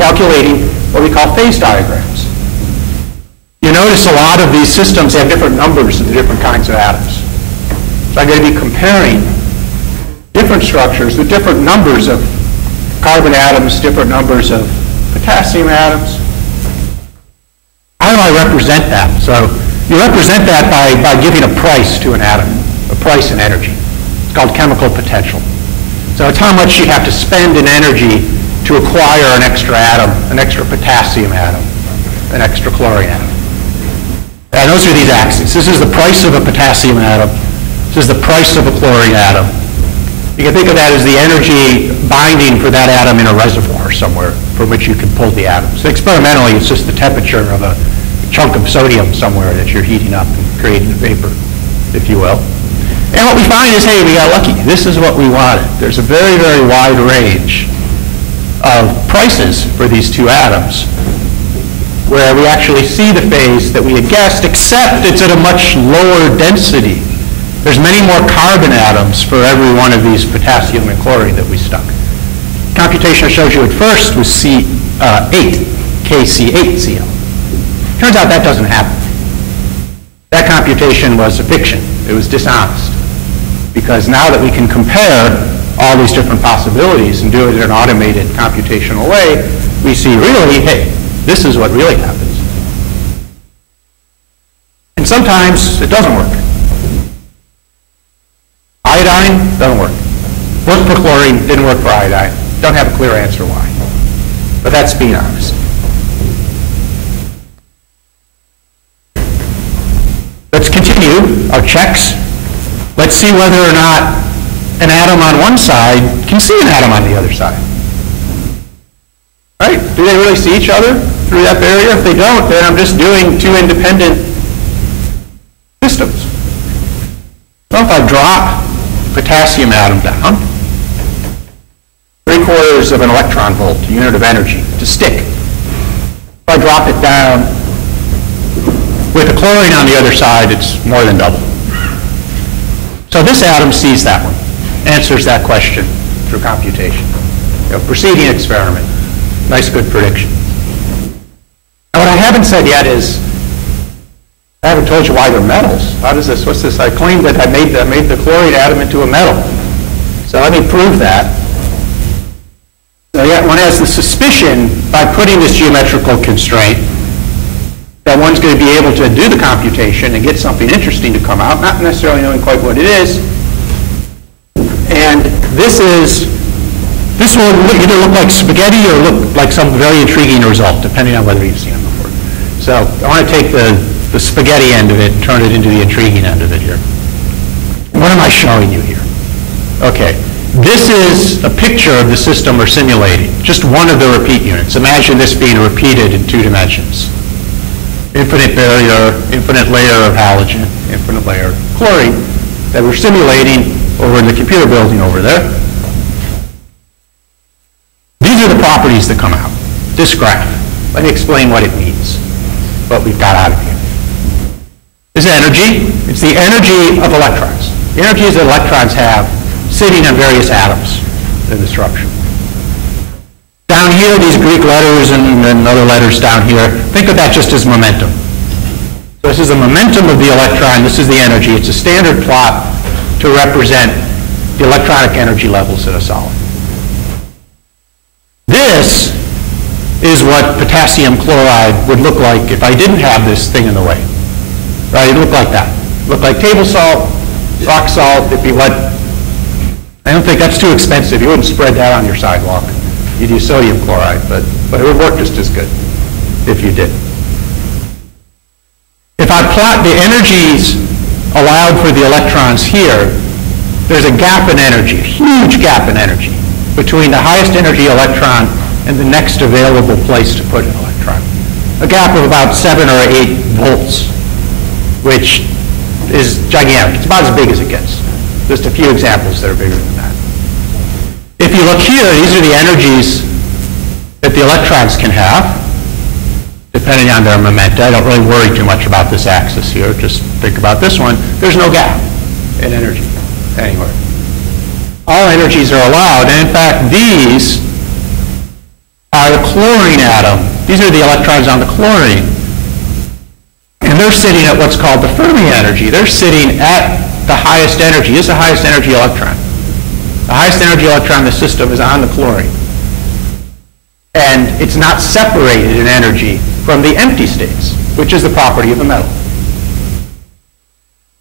calculating what we call phase diagrams. You notice a lot of these systems have different numbers of the different kinds of atoms. So I'm going to be comparing different structures with different numbers of carbon atoms, different numbers of potassium atoms. How do I represent that? So you represent that by giving a price to an atom, a price in energy. It's called chemical potential. So it's how much you have to spend in energy to acquire an extra atom, an extra potassium atom, an extra chlorine atom. And those are these axes. This is the price of a potassium atom. This is the price of a chlorine atom. You can think of that as the energy binding for that atom in a reservoir somewhere from which you can pull the atoms. So experimentally, it's just the temperature of a chunk of sodium somewhere that you're heating up and creating a vapor, if you will. And what we find is, hey, we got lucky. This is what we wanted. There's a very, very wide range of prices for these two atoms where we actually see the phase that we had guessed, except it's at a much lower density. There's many more carbon atoms for every one of these potassium and chlorine that we stuck. Computation I showed you at first was C8, KC8Cl. Turns out that doesn't happen. That computation was a fiction. It was dishonest. Because now that we can compare all these different possibilities and do it in an automated computational way, we see really, hey, this is what really happens. And sometimes it doesn't work. Iodine doesn't work. Worked for chlorine, didn't work for iodine. Don't have a clear answer why. But that's being honest. Let's continue our checks. Let's see whether or not an atom on one side can see an atom on the other side. Right? Do they really see each other through that barrier? If they don't, then I'm just doing two independent systems. Well, if I drop potassium atom down, 3/4 of an electron volt, a unit of energy, to stick. If I drop it down with the chlorine on the other side, it's more than double. So this atom sees that one, answers that question through computation. Proceeding experiment. Nice, good prediction. Now what I haven't said yet is, I haven't told you why they're metals. How does this, what's this? I claimed that I made the chlorine atom into a metal. So let me prove that. So yeah, one has the suspicion, by putting this geometrical constraint, that one's going to be able to do the computation and get something interesting to come out, not necessarily knowing quite what it is. And this will either look like spaghetti or look like some very intriguing result, depending on whether you've seen it before. So I want to take the spaghetti end of it and turn it into the intriguing end of it here. What am I showing you here? Okay, this is a picture of the system we're simulating, just one of the repeat units. Imagine this being repeated in 2 dimensions. Infinite barrier, infinite layer of halogen, infinite layer of chlorine that we're simulating over in the computer building over there. These are the properties that come out. This graph. Let me explain what it means, what we've got out of here. This is energy. It's the energy of electrons. The energies that electrons have sitting on various atoms in the structure. Down here, these Greek letters and other letters down here, think of that just as momentum. So this is the momentum of the electron. This is the energy. It's a standard plot to represent the electronic energy levels in a solid. This is what potassium chloride would look like if I didn't have this thing in the way. Right? It would look like that. It would look like table salt, rock salt. It'd be what? I don't think that's too expensive. You wouldn't spread that on your sidewalk. You'd use sodium chloride, but it would work just as good if you did. If I plot the energies allowed for the electrons here, there's a gap in energy, a huge gap in energy, between the highest energy electron and the next available place to put an electron. A gap of about 7 or 8 volts, which is gigantic. It's about as big as it gets. Just a few examples that are bigger than that. If you look here, these are the energies that the electrons can have, depending on their momenta. I don't really worry too much about this axis here. Just think about this one. There's no gap in energy anywhere. All energies are allowed, and in fact, these are the chlorine atom. These are the electrons on the chlorine. And they're sitting at what's called the Fermi energy. They're sitting at the highest energy. This is the highest energy electron. The highest energy electron in the system is on the chlorine. And it's not separated in energy from the empty states, which is the property of a metal.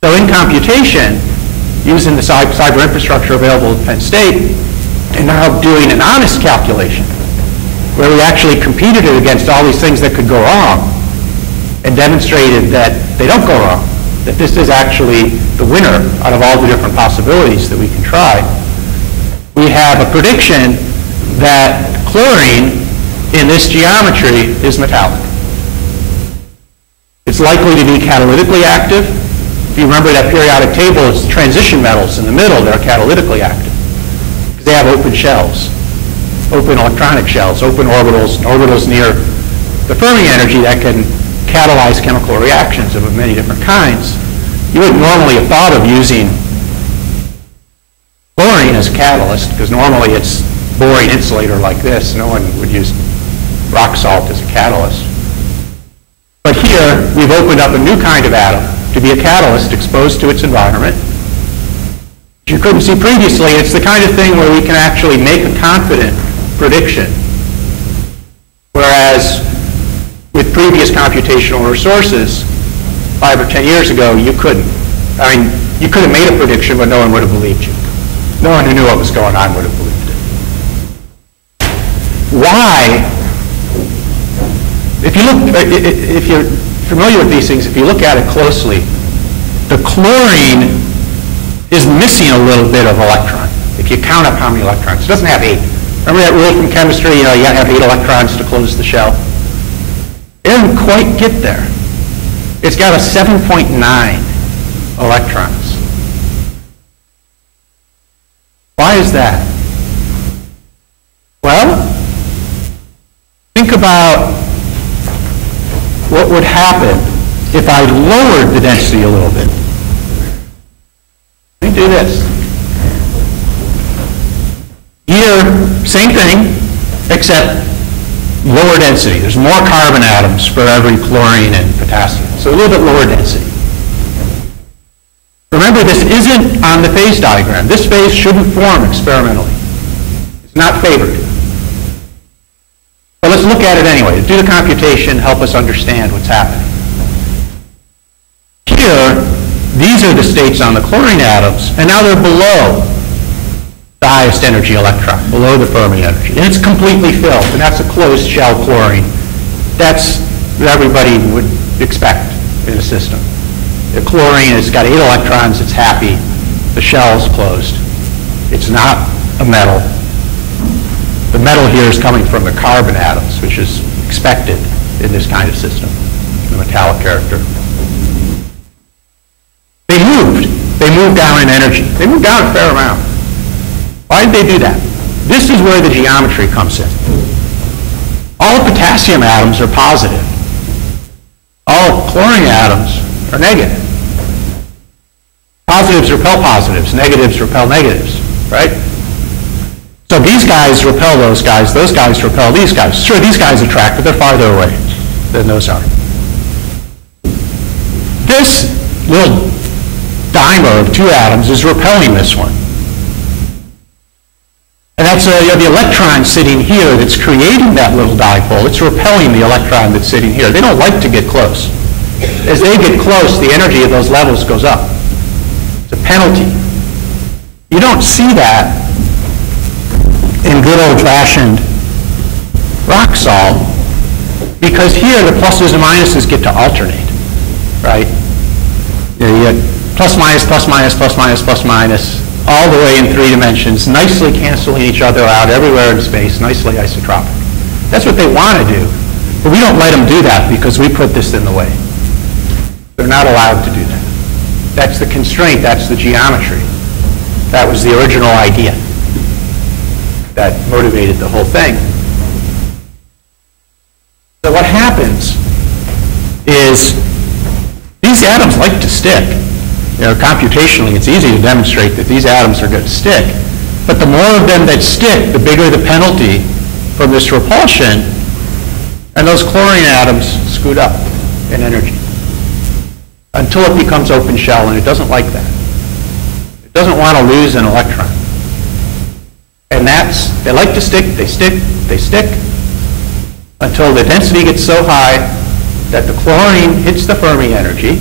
So in computation, using the cyber infrastructure available at Penn State, and now doing an honest calculation, where we actually competed it against all these things that could go wrong, and demonstrated that they don't go wrong, that this is actually the winner out of all the different possibilities that we can try. We have a prediction that chlorine in this geometry is metallic. It's likely to be catalytically active. If you remember that periodic table, it's transition metals in the middle that are catalytically active, because they have open shells, open electronic shells, open orbitals, and orbitals near the Fermi energy that can catalyze chemical reactions of many different kinds. You wouldn't normally have thought of using chlorine as a catalyst, because normally it's boring insulator like this. No one would use rock salt as a catalyst. But here, we've opened up a new kind of atom to be a catalyst exposed to its environment. You couldn't see previously. It's the kind of thing where we can actually make a confident prediction, whereas with previous computational resources 5 or 10 years ago, you couldn't. I mean, you could have made a prediction, but no one would have believed you. No one who knew what was going on would have believed it. Why? If you're familiar with these things, if you look at it closely, the chlorine is missing a little bit of electron. If you count up how many electrons, it doesn't have 8. Remember that rule from chemistry? You got to have 8 electrons to close the shell. It doesn't quite get there. It's got a 7.9 electrons. Why is that? Well, think about what would happen if I lowered the density a little bit. Let me do this. Here, same thing, except lower density. There's more carbon atoms for every chlorine and potassium, so a little bit lower density. Remember, this isn't on the phase diagram. This phase shouldn't form experimentally. It's not favored. But let's look at it anyway. Do the computation, help us understand what's happening. Here, these are the states on the chlorine atoms, and now they're below the highest energy electron, below the Fermi energy. And it's completely filled, and that's a closed shell chlorine. That's what everybody would expect in a system. The chlorine has got 8 electrons, it's happy, the shell's closed. It's not a metal. The metal here is coming from the carbon atoms, which is expected in this kind of system, the metallic character. They moved down in energy. They moved down a fair amount. Why did they do that? This is where the geometry comes in. All potassium atoms are positive. All chlorine atoms are negative. Positives repel positives, negatives repel negatives, right? So these guys repel those guys repel these guys. Sure, these guys attract, but they're farther away than those are. This little dimer of 2 atoms is repelling this one. And that's you have the electron sitting here that's creating that little dipole. It's repelling the electron that's sitting here. They don't like to get close. As they get close, the energy of those levels goes up. It's a penalty. You don't see that in good old-fashioned rock salt, because here the pluses and minuses get to alternate, right? You get plus minus, plus minus, plus minus, plus minus, all the way in 3 dimensions, nicely canceling each other out everywhere in space, nicely isotropic. That's what they want to do, but we don't let them do that because we put this in the way. They're not allowed to do that. That's the constraint, that's the geometry. That was the original idea that motivated the whole thing. So what happens is these atoms like to stick. You know, computationally, it's easy to demonstrate that these atoms are going to stick. But the more of them that stick, the bigger the penalty from this repulsion, and those chlorine atoms scoot up in energy until it becomes open shell, and it doesn't like that. It doesn't want to lose an electron. And they like to stick, they stick, until the density gets so high that the chlorine hits the Fermi energy,